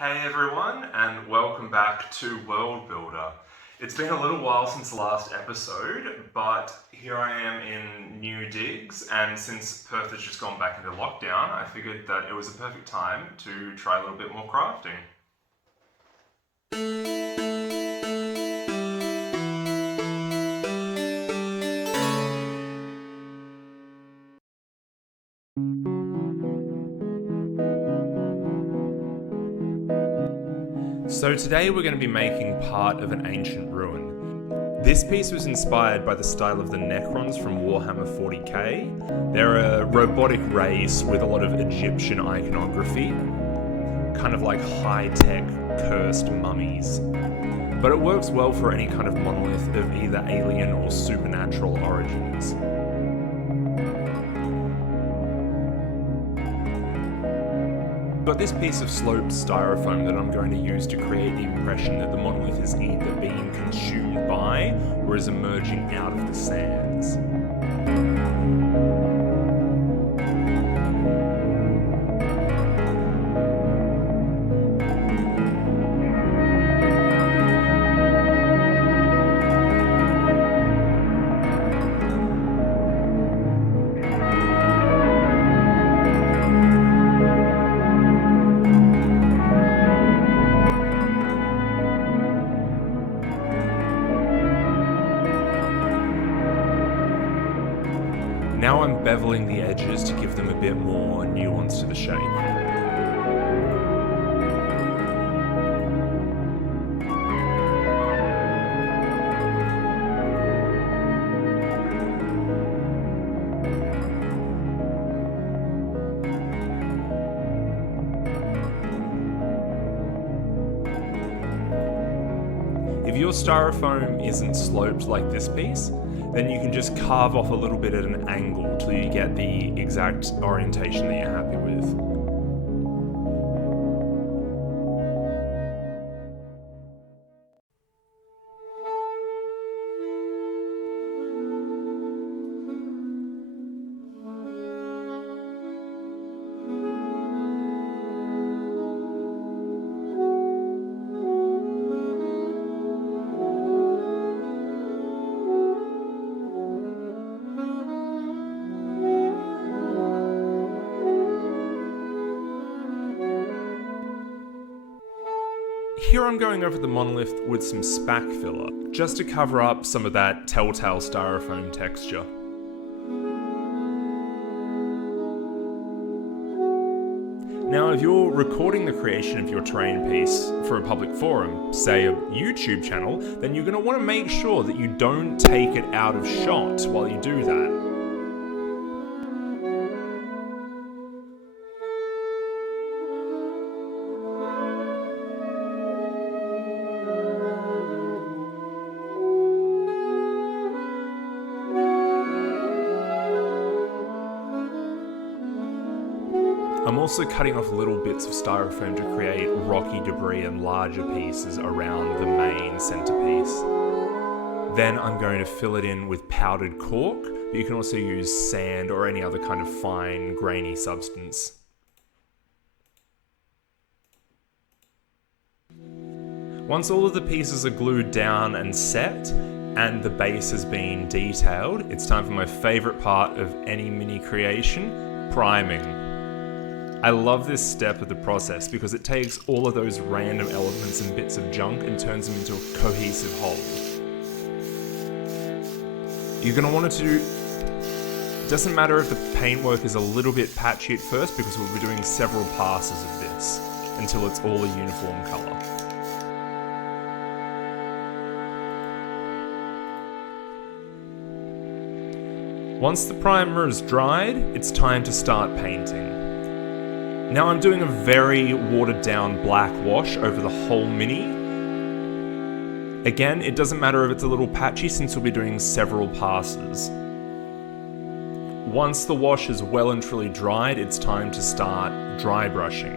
Hey everyone, and welcome back to Worldbuilder. It's been a little while since the last episode, but here I am in new digs, and since Perth has just gone back into lockdown, I figured that it was a perfect time to try a little bit more crafting. So today we're going to be making part of an ancient ruin. This piece was inspired by the style of the Necrons from Warhammer 40k. They're a robotic race with a lot of Egyptian iconography, kind of like high-tech cursed mummies. But it works well for any kind of monolith of either alien or supernatural origins. I've got this piece of sloped styrofoam that I'm going to use to create the impression that the monolith is either being consumed by or is emerging out of the sands. Now I'm beveling the edges to give them a bit more nuance to the shape. If your styrofoam isn't sloped like this piece, then you can just carve off a little bit at an angle till you get the exact orientation that you're happy with. Here I'm going over the monolith with some spack filler, just to cover up some of that telltale styrofoam texture. Now, if you're recording the creation of your terrain piece for a public forum, say a YouTube channel, then you're going to want to make sure that you don't take it out of shot while you do that. I'm also cutting off little bits of styrofoam to create rocky debris and larger pieces around the main centerpiece. Then I'm going to fill it in with powdered cork, but you can also use sand or any other kind of fine, grainy substance. Once all of the pieces are glued down and set, and the base has been detailed, it's time for my favorite part of any mini creation, priming. I love this step of the process because it takes all of those random elements and bits of junk and turns them into a cohesive whole. You're going to want to do... It doesn't matter if the paintwork is a little bit patchy at first because we'll be doing several passes of this until it's all a uniform colour. Once the primer is dried, it's time to start painting. Now I'm doing a very watered down black wash over the whole mini. Again, it doesn't matter if it's a little patchy since we'll be doing several passes. Once the wash is well and truly dried, it's time to start dry brushing.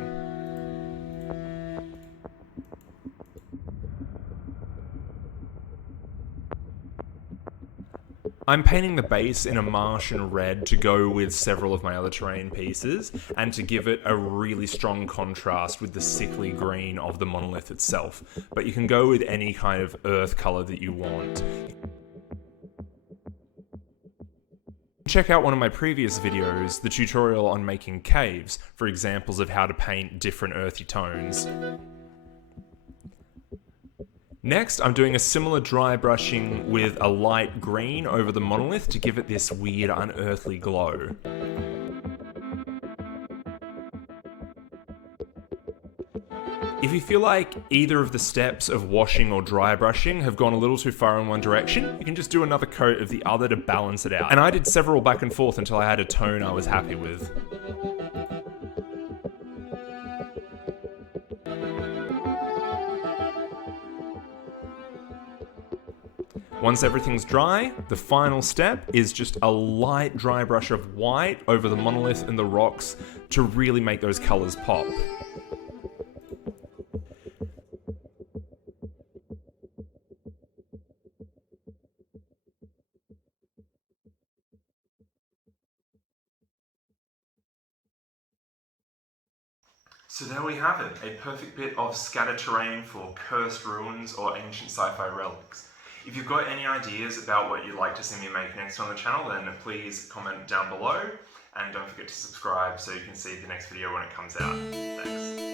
I'm painting the base in a Martian red to go with several of my other terrain pieces and to give it a really strong contrast with the sickly green of the monolith itself. But you can go with any kind of earth color that you want. Check out one of my previous videos, the tutorial on making caves, for examples of how to paint different earthy tones. Next, I'm doing a similar dry brushing with a light green over the monolith to give it this weird unearthly glow. If you feel like either of the steps of washing or dry brushing have gone a little too far in one direction, you can just do another coat of the other to balance it out. And I did several back and forth until I had a tone I was happy with. Once everything's dry, the final step is just a light dry brush of white over the monolith and the rocks to really make those colors pop. So there we have it, a perfect bit of scatter terrain for cursed ruins or ancient sci-fi relics. If you've got any ideas about what you'd like to see me make next on the channel, then please comment down below, and don't forget to subscribe so you can see the next video when it comes out. Thanks.